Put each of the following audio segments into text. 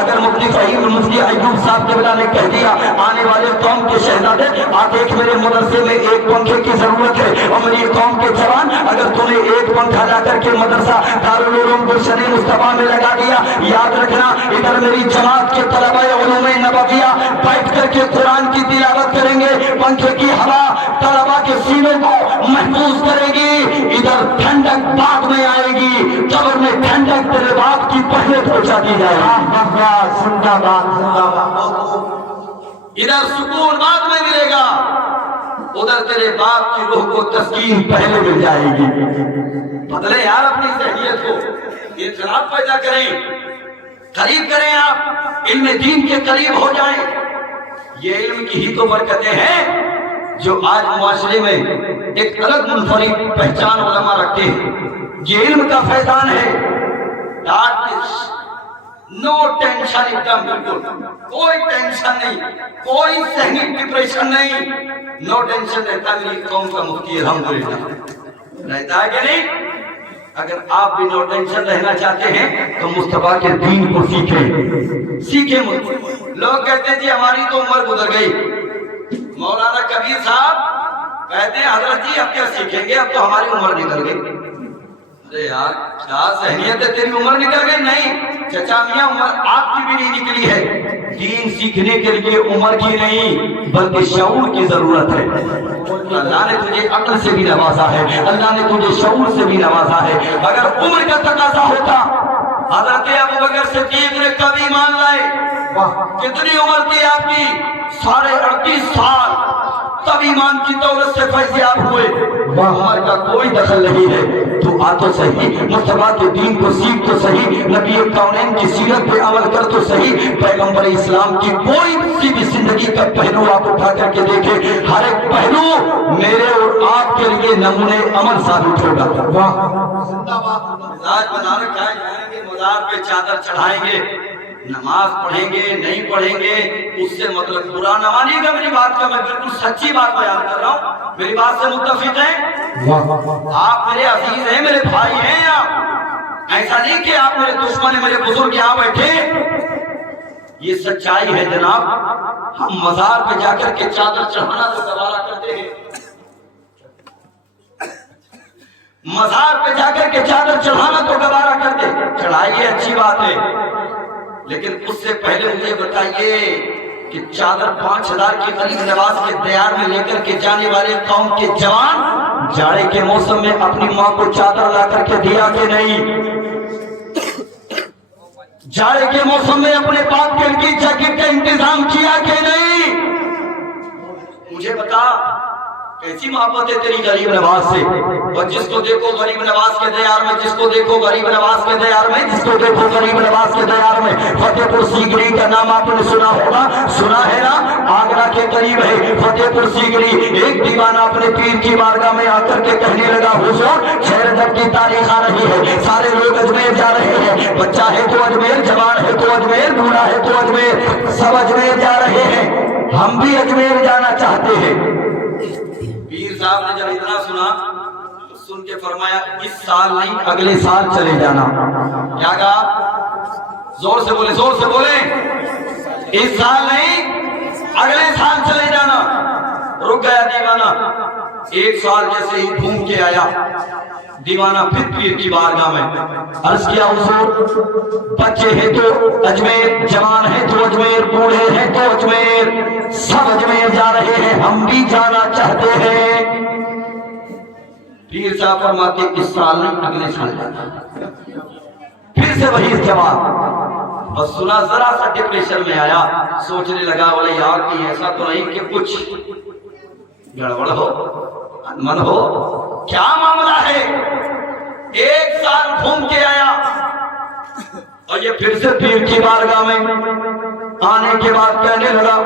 اگر مفتی ایوب صاحب کے بلا نے کہہ دیا آنے والے قوم کے شہزادے آ دیکھ میرے مدرسے میں ایک پنکھے کی ضرورت ہے، اور میری قوم کے جوان اگر تمہیں ایک پنکھا لا کر کے مدرسہ دارالعلوم گلشن مصطفیٰ میں لگا دیا، یاد رکھنا ادھر میری جماعت کے طلبہ علوم نبویہ بیٹھ کر کے قرآن کی تلاوت کریں گے، پنکھے کی ہوا طلبہ کے سینوں کو محفوظ کرے گی، ادھر ٹھنڈک بعد میں آئے گی، قبر میں ٹھنڈک تیرے باپ کی پہلے پہنچا دی جائے گی، ادھر سکون بعد میں ملے گا، ادھر تیرے باپ کی روح کو تسکین پہلے مل جائے گی۔ بدلے یار اپنی ذہنیت کو، انقلاب پیدا کریں، قریب کریں، آپ علم دین کے قریب ہو جائیں۔ یہ علم کی ہی تو برکتیں ہیں جو آج معاشرے میں ایک الگ منفرد پہچان علماء رکھتے ہیں۔ یہ علم کا فیضان ہے، نو ٹینشن، ایک دم بالکل کوئی ٹینشن نہیں، کوئی ذہنی ڈپریشن نہیں، نو ٹینشن رہتا میری قوم کا مفتی الحمدللہ رہتا ہے کہ نہیں؟ اگر آپ بھی نو ٹینشن رہنا چاہتے ہیں تو مصطفیٰ کے دین کو سیکھیں۔ لوگ کہتے ہیں جی ہماری تو عمر گزر گئی، مولانا کبیر صاحب کہتے ہیں حضرت جی اب کیا سیکھیں گے، اب تو ہماری عمر نکل گئی۔ ارے یار کیا ذہنیت ہے، تیری عمر نکل گئی؟ نہیں چچا میاں، عمر آپ کی بھی نہیں نکلی ہے، دین سیکھنے کے لیے عمر کی نہیں بلکہ شعور کی ضرورت ہے۔ اللہ نے تجھے عقل سے بھی نوازا ہے، اللہ نے تجھے شعور سے بھی نوازا ہے۔ اگر عمر کا تقاضا ہوتا حضرت ابوبکر صدیق نے کب ایمان لائے؟ کتنی عمر تھی آپ کی؟ 38.5 سال، تب ایمان کی دولت سے فیضیاب ہوئے۔ عمر کا کوئی دخل نہیں ہے، تو آ تو صحیح، مصطفیٰ کے دین کو سیکھ تو صحیح، نبی کونین کی سیرت پہ عمل کر تو صحیح، پیغمبر اسلام کی کوئی سی بھی زندگی کا پہلو آپ اٹھا کر کے دیکھیں، ہر ایک پہلو میرے اور آپ کے لیے نمونے عمل ثابت ہوگا۔ مزاج بنا رکھا ہے، جائیں گے مزار پہ چادر چڑھائیں گے، نماز پڑھیں گے نہیں پڑھیں گے اس سے مطلب برا نہ مانیے گا میری بات کا، میں بالکل سچی بات بیان کر رہا ہوں، میری بات سے متفق ہیں؟ آپ میرے عزیز ہیں، میرے بھائی ہیں، آپ ایسا نہیں کہ آپ میرے دشمن ہیں، میرے بزرگ یہاں بیٹھے، یہ سچائی ہے جناب۔ ہم مزار پہ جا کر کے چادر چڑھانا تو گوارا کرتے ہیں، مزار پہ جا کر کے چادر چڑھانا تو گوارا کرتے ہیں، چڑھائیے اچھی بات ہے، لیکن اس سے پہلے مجھے بتائیے کہ چادر 5000 کی غریب نواز کے دیار میں لے کر کے جانے والے قوم کے جوان جاڑے کے موسم میں اپنی ماں کو چادر لا کر کے دیا کہ نہیں؟ جاڑے کے موسم میں اپنے باپ کے کی جیکٹ کا انتظام کیا کہ نہیں؟ مجھے بتا کیسی محبت ہے تیری غریب نواز سے، اور جس کو دیکھو غریب نواز کے دیار میں، جس کو دیکھو غریب نواز کے دیار میں، جس کو دیکھو غریب نواز کے دیار میں۔ فتح پور سیکری کا نام آپ نے سنا ہوگا، سنا ہے نا؟ آگرہ کے قریب ہے فتح پور سیکری۔ ایک دیوانہ اپنے پیر کی بارگاہ میں آ کر کے کہنے لگا حضور شہر ادب کی تاریخ آ رہی ہے، سارے لوگ اجمیر جا رہے ہیں، بچہ ہے تو اجمیر، جوان ہے تو اجمیر، بوڑھا ہے تو اجمیر، سب اجمیر جا رہے ہیں، ہم بھی اجمیر جانا چاہتے ہیں۔ پیر صاحب نے جب اتنا سنا تو سن کے فرمایا اس سال نہیں اگلے سال چلے جانا۔ کیا کہا؟ زور سے بولے، زور سے بولے، اس سال نہیں اگلے سال چلے جانا۔ رک گیا دیوانہ، ایک سال جیسے ہی گھوم کے آیا دیوانہ پھر پیر کی بارگاہ میں عرض کیا حضور بچے ہیں تو اجمیر، جوان ہیں تو اجمیر، بوڑھے ہیں تو اجمیر، سب اجمیر جا رہے ہیں، ہم بھی جانا چاہتے ہیں۔ پیر صاحب فرماتے اس سال نہیں اگلے سال جانا۔ پھر سے وہی جواب، بس سنا ذرا سا ڈپریشن میں آیا، سوچنے لگا بولے یار کہ ایسا تو نہیں کہ کچھ گڑبڑ ہو، انمن ہو، کیا معاملہ ہے؟ ایک سال گھوم کے آیا اور یہ پھر سے پیر کی بارگاہ میں آنے کے بعد کہنے لگا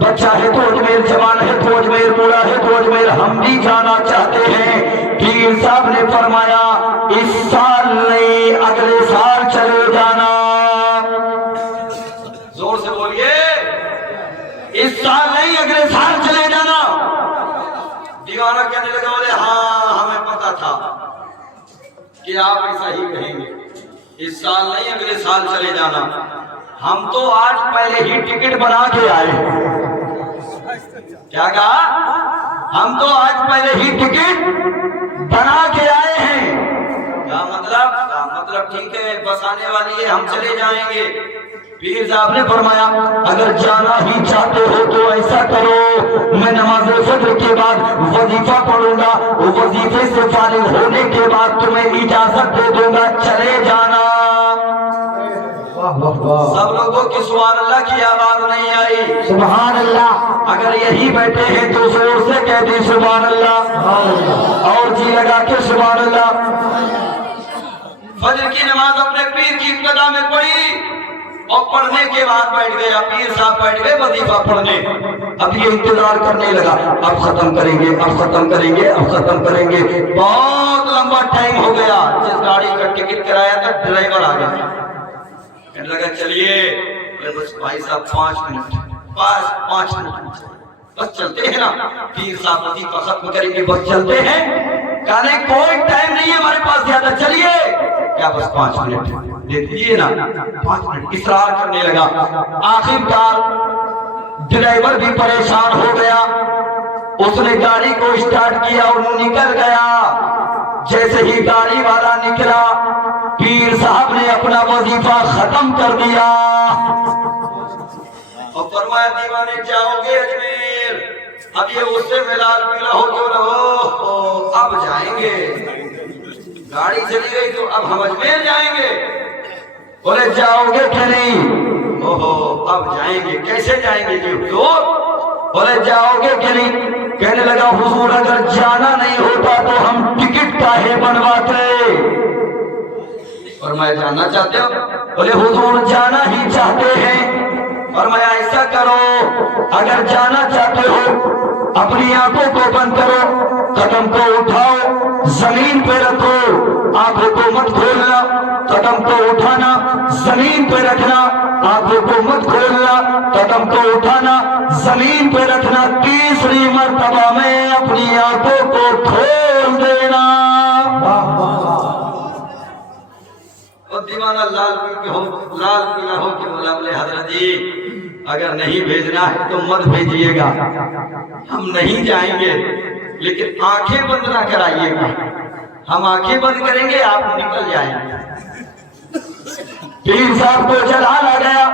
بچہ ہے تو اجمیر، جوان ہے تو اجمیر، بوڑھا ہے تو اجمیر، ہم بھی جانا چاہتے ہیں۔ پیر صاحب نے فرمایا اس سال نہیں اگلے سال چلے جانا۔ زور سے بولیے، اس سال نہیں اگلے سال چلے جانا۔ دیوانہ کہنے لگا بولے ہاں ہمیں پتا تھا کہ آپ ایسا ہی کہیں گے، اس سال نہیں اگلے سال چلے جانا۔ ہم تو آج پہلے ہی ٹکٹ بنا کے آئے ہیں۔ کیا کہا؟ ہم تو آج پہلے ہی ٹکٹ بنا کے آئے ہیں۔ کیا مطلب؟ مطلب ٹھیک ہے بس آنے والی ہے، ہم چلے جائیں گے۔ پیر صاحب نے فرمایا اگر جانا ہی چاہتے ہو تو ایسا کرو، میں نماز فجر کے بعد وظیفہ پڑھوں گا، وظیفے سے فارغ ہونے کے بعد تمہیں اجازت دے دوں گا، چلے جانا۔ سب لوگوں کی سبحان اللہ کی آواز نہیں آئی؟ سبحان اللہ۔ اگر یہی بیٹھے ہیں تو زور سے کہہ دی سبحان اللہ، اور جی لگا کے سبحان اللہ۔ فجر کی نماز اپنے پیر کی ابتدا میں پڑھی اور پڑھنے کے بعد بیٹھ گیا، پیر صاحب بیٹھ گئے وظیفہ پڑھنے۔ اب یہ انتظار کرنے لگا، اب ختم کریں گے، اب ختم کریں گے، اب ختم کریں گے۔ بہت لمبا ٹائم ہو گیا۔ جس گاڑی کا ٹکٹ کرایا تھا ڈرائیور آ گیا، کہنے لگا چلیے۔ بس بھائی صاحب 5 منٹ، بس 5 منٹ، بس چلتے ہیں نا، پیر صاحب وظیفہ ختم کریں گے، بس چلتے ہیں۔ کہنے کوئی ٹائم نہیں ہے ہمارے پاس زیادہ، چلیے۔ کیا بس 5 منٹ دے دیجیے نا، 5 منٹ اصرار کرنے لگا۔ آخر کار ڈرائیور بھی پریشان ہو گیا، اس نے گاڑی کو اسٹارٹ کیا اور نکل گیا۔ جیسے ہی گاڑی والا نکلا، پیر صاحب نے اپنا وظیفہ ختم کر دیا اور فرمایا دیوانے جاؤ گے اجمیر؟ اب یہ اس سے ملال پیلا ہو کیوں رہو، اب جائیں گے، گاڑی چلی گئی تو اب ہم اجمیر جائیں گے۔ بولے جاؤ گے کہ نہیں؟ اب جائیں گے۔ کیسے جائیں گے جی حضور؟ بولے جاؤ گے کہ نہیں؟ کہنے لگا حضور اگر جانا نہیں ہوتا تو ہم ٹکٹ کاہے بنواتے؟ فرمایا جانا چاہتے ہو؟ بولے حضور جانا ہی چاہتے ہیں۔ فرمایا ایسا کرو اگر جانا چاہتے ہو اپنی آنکھوں کو بند کرو، قدم کو اٹھاؤ، زمین پہ رکھو، آنکھوں کو مت کھولنا، قدم کو اٹھانا، زمین پہ رکھنا، آنکھوں کو مت کھولنا، قدم کو اٹھانا، زمین پہ رکھنا، تیسری مرتبہ میں اپنی آنکھوں کو کھول دینا۔ اور دیوانہ لال پیلا ہو کہ بولا بولے حضرت جی اگر نہیں بھیجنا ہے تو مت بھیجیے گا، ہم نہیں جائیں گے، لیکن آنکھیں بند نہ کرائیے گا، ہم آنکھیں بند کریں گے آپ نکل جائیں گے۔ پیر صاحب کو جلال آ گیا،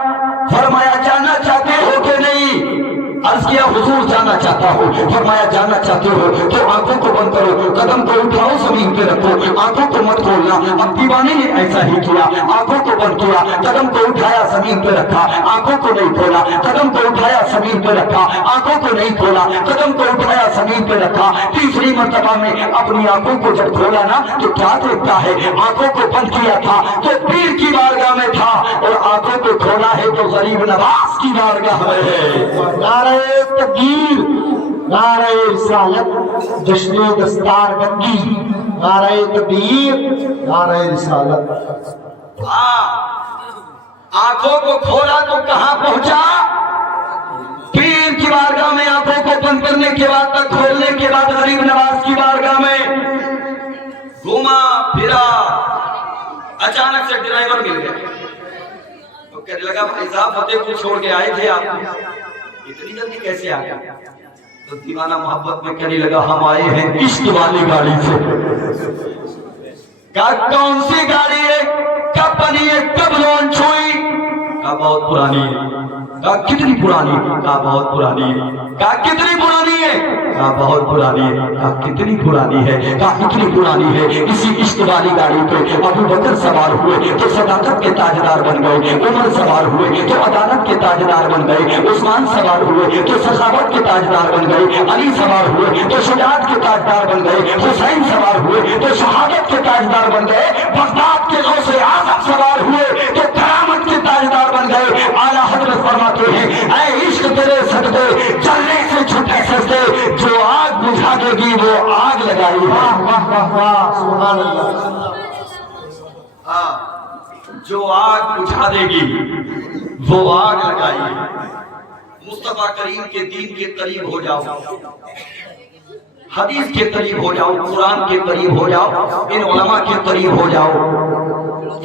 فرمایا جانا چاہتے ہو کہ نہیں؟ عرض کیا حضور جانا چاہتا ہو۔ فرمایا جانا چاہتے ہو تو آنکھوں کو بند کرو، قدم کو اٹھاؤ، زمین پہ رکھو، آنکھوں کو مت کھولنا۔ اب دیوانے نے ایسا ہی کیا، آنکھوں کو بند کیا، قدم کو اٹھایا، زمین پہ رکھا، آنکھوں کو نہیں کھولا، قدم کو اٹھایا، زمین پہ رکھا، آنکھوں کو نہیں کھولا، قدم کو اٹھایا، زمین پہ رکھا۔ تیسری مرتبہ میں اپنی آنکھوں کو جب کھولا نا تو کیا دیکھتا ہے؟ آنکھوں کو بند کیا تھا تو پیر کی بارگاہ میں تھا، اور آنکھوں کو کھولا ہے تو غریب نواز کی بارگاہ میں ہے۔ نعرہ تکبیر، نعرہ رسالت، جشن دستار بندی، نعرہ تکبیر، نعرہ رسالت۔ آنکھوں کو کھولا تو کہاں پہنچا؟ پیر کی بارگاہ میں۔ آنکھوں کو بند کرنے کے بعد تک کھولنے کے بعد غریب نواز کی بارگاہ میں گھوما پھرا، اچانک سے ڈرائیور مل گیا، تو کہنے لگا بھائی صاحب فتح کو چھوڑ کے آئے تھے آپ اتنی جلدی کیسے آ گئے؟ تو دیوانہ محبت میں کہنے لگا ہم آئے ہیں عشق والی گاڑی سے۔ کہا کون سی گاڑی ہے؟ کب بنی ہے؟ کب لانچ ہوئی؟ کہا بہت پرانی ہے۔ کہا کتنی پرانی؟ کہا بہت پرانی ہے۔ کہا کتنی پرانی ہے؟ کہا بہت پرانی ہے۔ کہا کتنی پرانی ہے؟ کہا اتنی پرانی ہے اسی عشق والی گاڑی پہ ابو بکر سوار ہوئے تو صداقت کے تاجدار بن گئے، عمر سوار ہوئے تو عدالت کے تاجدار بن گئے، عثمان سوار ہوئے تو سخاوت کے تاجدار بن گئے، علی سوار ہوئے تو شجاعت کے تاجدار بن گئے، حسین سوار ہوئے تو شہادت کے تاجدار بن گئے، بغداد کے غوث اعظم سوار ہوئے تو کرامت کے تاجدار بن گئے۔ اعلیٰ حضرت فرماتے ہیں اے عشق تیرے صدقے چلنے سے چھٹے سجدے، جو آگ بجھا دے گی وہ آگ لگائی ہے۔ واہ واہ واہ واہ، سبحان اللہ۔ جو آگ بجھا دے گی وہ آگ لگائی ہے۔ مصطفیٰ کریم کے دین کے قریب ہو جاؤ، حدیث کے قریب ہو جاؤ، قرآن کے قریب ہو جاؤ، ان علماء کے قریب ہو جاؤ،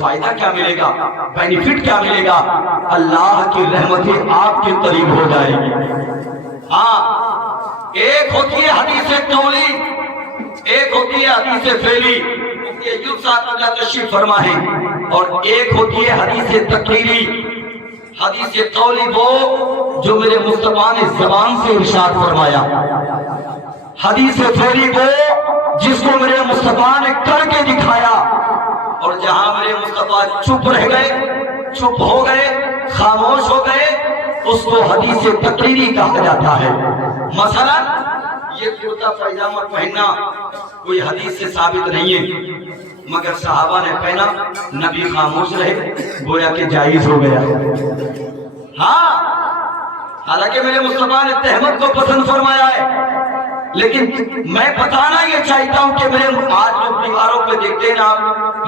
فائدہ کیا ملے گا، بینیفٹ کیا ملے گا؟ اللہ کی رحمتیں آپ کے قریب ہو جائے گی۔ ہاں، ایک ہوتی ہے حدیث قولی، ایک ہوتی ہے حدیث فعلی، مفتی ایوب صاحب اللہ تشریف فرما ہے، اور ایک ہوتی ہے حدیث تقریری۔ حدیث قولی وہ جو میرے مصطفیٰ نے زبان سے ارشاد فرمایا، حدیث فعلی وہ جس کو میرے مصطفیٰ نے کر کے دکھایا، اور جہاں میرے مصطفیٰ چپ رہ گئے، چپ ہو گئے، خاموش ہو گئے، اس کو حدیث تقریری کہا جاتا ہے۔ مثلا یہ کرتا پائجامہ پہننا کوئی حدیث سے ثابت نہیں ہے، مگر صحابہ نے پہنا، نبی خاموش رہے، گویا کہ جائز ہو گیا۔ ہاں، حالانکہ میرے مصطفیٰ نے تہمت کو پسند فرمایا ہے، لیکن میں بتانا یہ چاہتا ہوں کہ میرے آج لوگ دیواروں پہ دیکھتے ہیں نا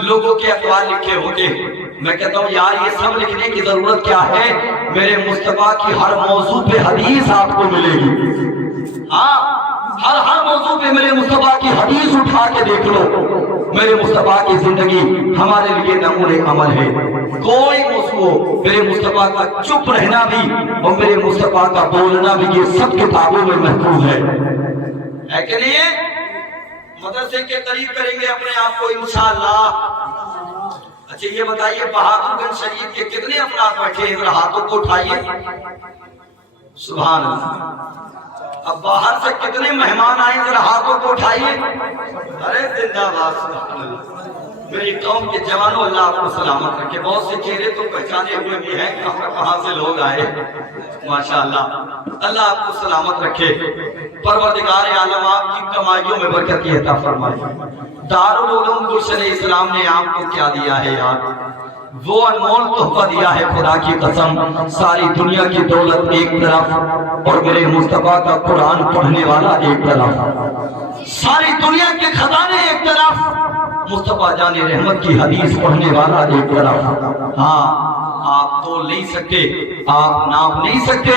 لوگوں کے اقوال لکھے ہوتے ہیں، میں کہتا ہوں یار یہ سب لکھنے کی ضرورت کیا ہے؟ میرے مصطفیٰ کی ہر موضوع پہ حدیث آپ کو ملے گی۔ ہاں، ہر موضوع پہ میرے مصطفیٰ کی حدیث اٹھا کے دیکھ لو۔ میرے مصطفیٰ کی زندگی ہمارے لیے نمونہ عمل ہے۔ کوئی موضوع میرے مصطفیٰ کا چپ رہنا بھی اور میرے مصطفیٰ کا بولنا بھی یہ سب کتابوں میں محفوظ ہے کہ نہیں؟ مدرسے کے قریب کریں گے اپنے آپ کو انشاءاللہ۔ اچھا یہ بتائیے بہادر گنج شریف کے کتنے افراد بیٹھے ہیں؟ ذرا ہاتھوں کو اٹھائیے۔ سبحان اللہ۔ اب باہر سے کتنے مہمان آئے؟ ذرا ہاتھوں کو اٹھائیے۔ ارے زندہ باد، سبحان اللہ۔ میری قوم کے جوانوں اللہ آپ کو سلامت رکھے۔ بہت سے چہرے تو پہچانے ہوئے بھی ہیں، کہاں سے لوگ آئے، ماشاءاللہ۔ اللہ آپ کو سلامت رکھے، پروردگار عالم آپ کی کمائیوں میں برکت عطا فرمائے۔ دارالعلوم گلشن اسلام نے آپ کو کیا دیا ہے یار؟ وہ انمول تحفہ دیا ہے، خدا کی قسم۔ ساری دنیا کی دولت ایک طرف اور میرے مصطفیٰ کا قرآن پڑھنے والا ایک طرف، ساری دنیا کے خزانے ایک طرف، مصطفیٰ جان رحمت کی حدیث پڑھنے والا ایک طرف۔ ہاں، آپ تول نہیں سکتے، آپ ناپ نہیں سکتے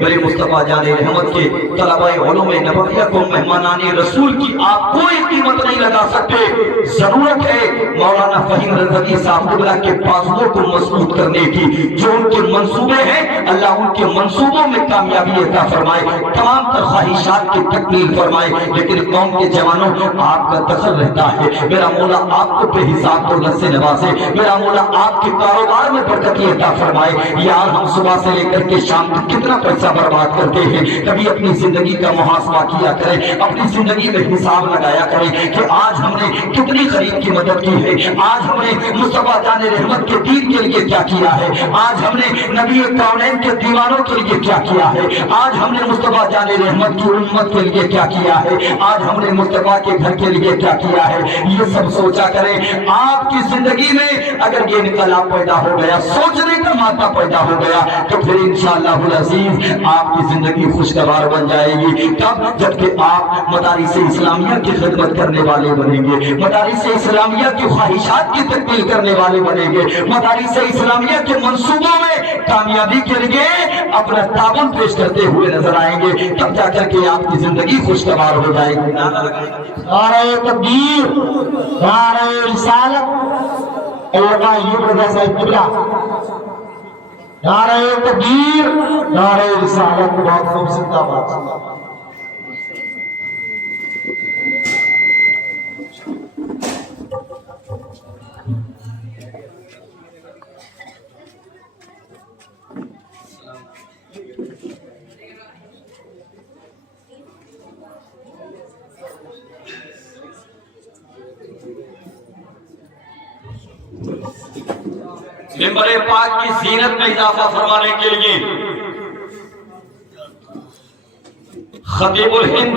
میرے مصطفیٰ جان رحمت کے طلبہ علوم نبویہ کو مہمانان رسول کی آپ کوئی قیمت نہیں لگا سکتے۔ ضرورت ہے مولانا فہیم رضوی صاحب قبلہ کے بازوؤں کو مضبوط کرنے کی، جو ان کے منصوبے ہیں اللہ ان کے منصوبوں میں کامیابی عطا فرمائے، تمام تر خواہشات کی تکمیل فرمائے۔ لیکن قوم کے جوانوں آپ کا دخل رہتا ہے، میرا مولا آپ کو بے حساب دولت سے نوازے، میرا مولا آپ کے کاروبار میں برکت عطا فرمائے۔ یار ہم صبح سے لے کر کے شام تک کتنا پیسہ برباد کرتے ہیں، کبھی اپنی زندگی کا محاسبہ کیا کریں، اپنی زندگی میں حساب لگایا کریں کہ آج ہم نے کتنی غریب کی مدد کی ہے، آج ہم نے مصطفیٰ جان رحمت کے دین کے لیے کیا کیا ہے، آج ہم نے نبی کونین کے دیوانوں کے لیے کیا کیا ہے، آج ہم نے مصطفیٰ جان رحمت کی امت کے لیے کیا کیا ہے، آج ہم نے مصطفیٰ کے گھر کے لیے کیا کیا ہے۔ یہ سب سوچا کریں۔ آپ کی زندگی میں اگر یہ انقلاب پیدا ہو گیا، سوچنے کا مادہ پیدا ہو گیا، تو پھر انشاءاللہ العزیز آپ کی زندگی خوشگوار بن جائے گی۔ کب؟ جبکہ آپ مدارس اسلامیہ کی خدمت کرنے والے بنیں گے، مدارس اسلامیہ کی خواہشات کی تکمیل کرنے والے بنیں گے، مدارس اسلامیہ کے منصوبوں میں کامیابی کے لیے اپنا تعاون پیش کرتے ہوئے نظر آئیں گے، تب جا کر کے آپ کی زندگی خوشگوار ہو جائے گی۔ نعرہ تکبیر، نعرہ رسالت، علماء یوسف صاحب قبلہ، نعرہ تکبیر، نعرہ رسالت، بہت خوب زندہ باد۔ ممبر پاک کی زینت میں اضافہ فرمانے کے لیے خطیب الہند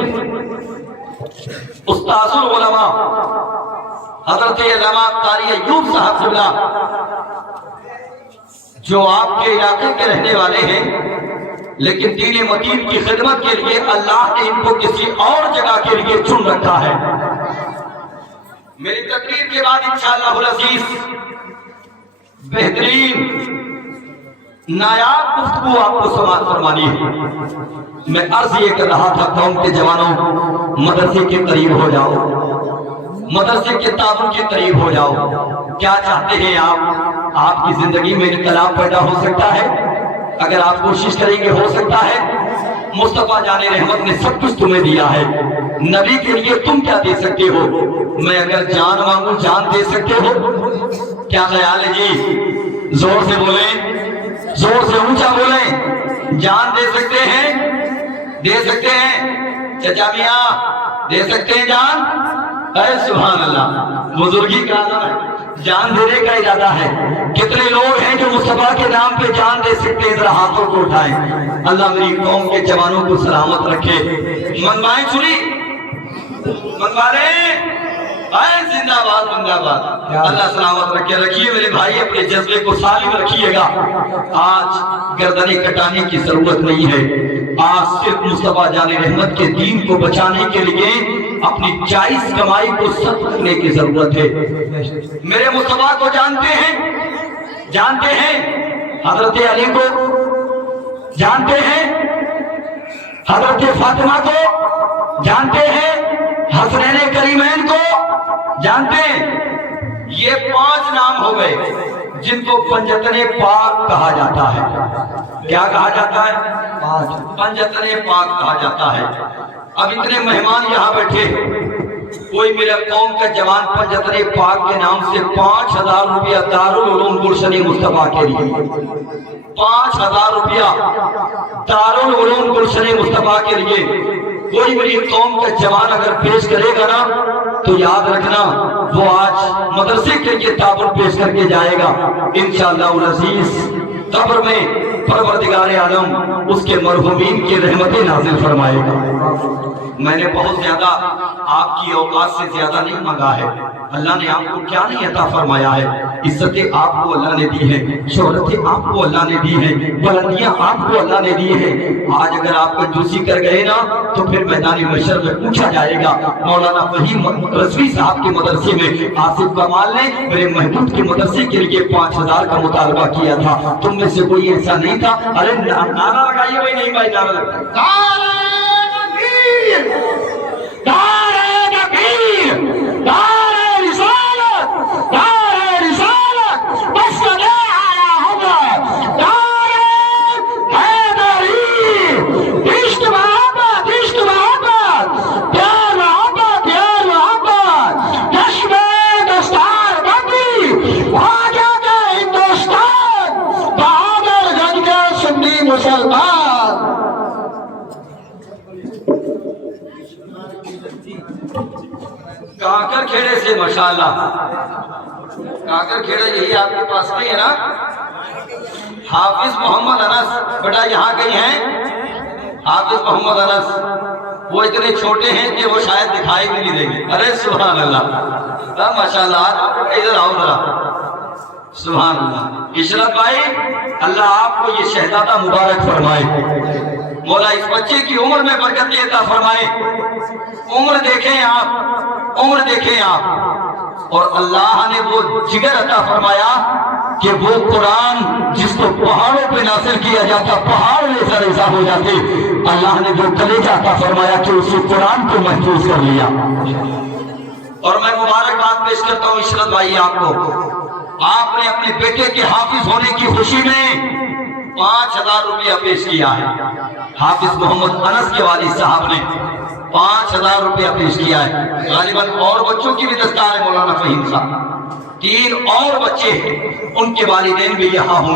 استاذ العلماء حضرت علامہ قاری ایوب صاحب قبلہ جو آپ کے علاقے کے رہنے والے ہیں لیکن دین متین کی خدمت کے لیے اللہ نے ان کو کسی اور جگہ کے لیے چن رکھا ہے۔ میری تقریر کے بعد انشاءاللہ العزیز بہترین نایاب گفتگو آپ کو سماعت فرمانی ہے۔ میں عرض یہ کر رہا تھا قوم کے جوانوں، مدرسے کے قریب ہو جاؤ، مدرسے کے تعاون کے قریب ہو جاؤ۔ کیا چاہتے ہیں آپ کی زندگی میں انقلاب پیدا ہو سکتا ہے اگر آپ کوشش کریں گے، ہو سکتا ہے۔ مصطفیٰ جان رحمت نے سب کچھ تمہیں دیا ہے، نبی کے لیے تم کیا دے سکتے ہو؟ میں اگر جان مانگوں جان دے سکتے ہو؟ کیا خیال ہے جی؟ زور سے بولیں، زور سے اونچا بولیں، جان دے سکتے ہیں؟ دے سکتے ہیں؟ چچا میاں دے سکتے ہیں جان؟ اے سبحان اللہ، بزرگی کا عالم ہے، جان دینے کا ارادہ ہے۔ کتنے لوگ ہیں جو مصطفیٰ کے نام پہ جان دے سکتے ہیں؟ ذرا ہاتھوں کو اٹھائیں۔ اللہ میری قوم کے جوانوں کو سلامت رکھے۔ منگوائیں چھری، منگوا رہے؟ اے زندہ باد، زندہ باد، اللہ سلامت رکھے۔ رکھیے میرے بھائی، اپنے جذبے کو سالم رکھیے گا۔ آج گردنیں کٹانے کی ضرورت نہیں ہے، آج صرف مصطفیٰ جان رحمت کے دین کو بچانے کے لیے اپنی جائز کمائی کو صدقہ کرنے کی ضرورت ہے۔ میرے مصطفیٰ کو جانتے ہیں؟ جانتے ہیں؟ حضرت علی کو جانتے ہیں؟ حضرت فاطمہ کو جانتے ہیں؟ حسنین کریمین کو جانتے ہیں؟ یہ 5 نام ہو گئے جن کو پنجتن پاک کہا جاتا ہے۔ کیا کہا جاتا ہے؟ پنجتن پاک کہا جاتا ہے۔ اب اتنے مہمان یہاں بیٹھے، کوئی میرے قوم کا جوان پنجتن پاک کے نام سے 5000 روپیہ دارالعلوم گلشن مصطفیٰ کے لیے، 5000 روپیہ دارالعلوم گلشن مصطفیٰ کے لیے کوئی میری قوم کا جوان اگر پیش کرے گا نا تو یاد رکھنا وہ آج مدرسے کے لیے تعاون پیش کر کے جائے گا انشاءاللہ العزیز۔ قبر میں پروردگار عالم اس کے مرحومین کی رحمتیں نازل فرمائے گا۔ میں نے بہت زیادہ آپ کی اوقات سے زیادہ نہیں مانگا ہے۔ اللہ نے آپ کو کیا نہیں عطا فرمایا ہے؟ عزتیں آپ کو اللہ نے دی ہیں، شہرتیں آپ کو اللہ نے دی ہیں، بلندیاں آپ کو اللہ نے دی ہیں۔ آج اگر آپ کنجوسی کر گئے نا تو پھر میدان محشر میں پوچھا جائے گا۔ مولانا فہیم رضوی صاحب کے مدرسے میں آصف کمال نے میرے محبوب کے مدرسے کے لیے 5000 کا مطالبہ کیا تھا، تم میں سے کوئی ایسا نہیں تھا؟ ارے نعرہ لگائیے بھائی، نہیں بھائی نعرہ لگائیے۔ کاکر کھیڑے سے ماشاءاللہ، کاکر کھیڑے یہی آپ کے پاس نہیں ہے نا؟ حافظ محمد انس بیٹا یہاں کہیں ہیں؟ حافظ محمد انس وہ اتنے چھوٹے ہیں کہ وہ شاید دکھائی بھی نہیں دیں گے۔ ارے سبحان اللہ، ماشاءاللہ، ادھر آؤ ذرا، سبحان اللہ۔ عشرت بھائی، اللہ آپ کو یہ شہزادہ مبارک فرمائے، مولا اس بچے کی عمر میں برکت عطا فرمائے۔ عمر دیکھیں آپ، عمر دیکھیں آپ، اور اللہ نے وہ جگر عطا فرمایا کہ وہ قرآن جس کو پہاڑوں پہ نازل کیا جاتا پہاڑ ریزہ ریزہ ہو جاتے، اللہ نے وہ کلیجہ عطا فرمایا کہ اسی قرآن کو محفوظ کر لیا۔ اور میں مبارکباد پیش کرتا ہوں عشرت بھائی آپ کو، آپ نے اپنے بیٹے کے حافظ ہونے کی خوشی میں 5000 روپیہ پیش کیا ہے۔ حافظ محمد انس کے والد صاحب نے 5000 روپیہ پیش کیا ہے۔ غالباً اور بچوں کی بھی دستار ہے مولانا فہیم صاحب، 3 اور بچے ہیں، ان کے والدین بھی یہاں ہوں۔